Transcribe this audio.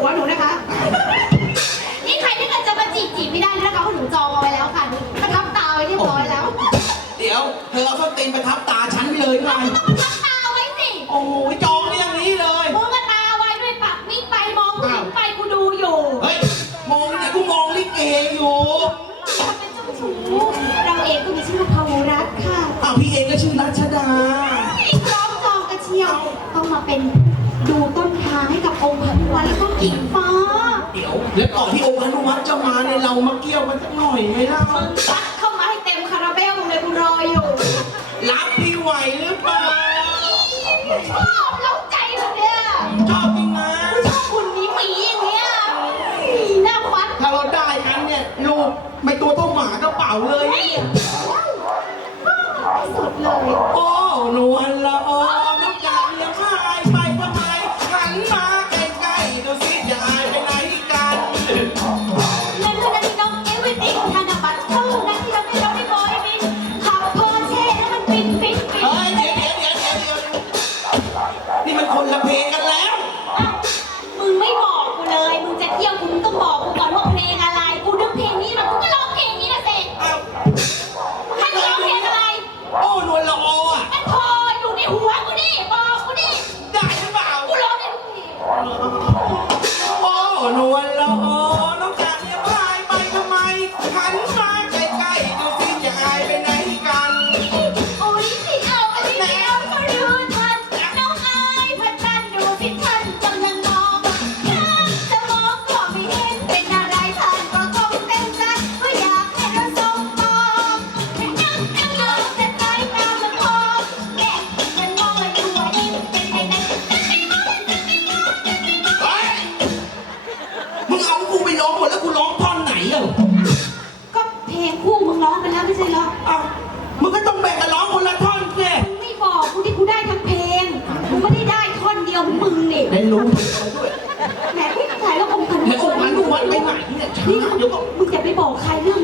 หัวหนูนะคะ นี่ใครที่เกิดจะมาจีบจีบไม่ได้เลยนะคะเพราะหนูจองเอาไว้แล้วค่ะหนูประทับตาไว้ที่ร้อยแล้วเดี๋ยวเธอเอาส้นตีนประทับตาฉันไปเลยมันต้องประทับตาไว้สิโอ้โหจองไว้ยังนี้เลย มึงตาไว้ด้วยปากวิ่งไปมองผู้งไปกูดูอยู่เฮ้ยมองแต่กูมองลิเกอยู่ทำเป็นเราเองก็มีชื่อพาวรัตน์ค่ะอ้าวพี่เองก็ชื่อรัชดาร้อมจองกระเชียวต้องมาเป็น ดูต้นทางให้กับองค์พระพิวันแล้วก็กิ่งฟ้า เดี๋ยวเดี๋ยวก่อนที่องค์อนุวัตจะมาเนี่ยเรามาเกี่ยวกันสักหน่อยไหมล่ะมึงซัดเข้ามาให้เต็มคาราเบลเลยกูรออยู่รับพี่ไหวหรือเปล่าชอบเล่าใจเลยเนี่ยชอบจริงนะกูชอบคุณนี้หมีอย่างเงี้ยหมีหน้าวัดถ้าเราได้กันเนี่ยลูกไม่ตัวเท่าหมากระเป๋าเลย เฮ้ย น ลงคู่มึงร้องไปแล้วไม่ใช่เหรอเอ้ามึงก็ต้องแบ่งกันร้องคนละท่อนสิ มึงไม่บอกกูที่กูได้ทั้งเพลงกูไม่ได้ได้ท่อนเดียวเหมือนมึงนี่ได้รู้เอาด้วยแหมพี่ถ่ายแล้วองค์พันไอ้องค์อนุวัตไปไหนเนี่ยช้าเดี๋ยวก็มึงอย่าไปบอกใครเรื่อง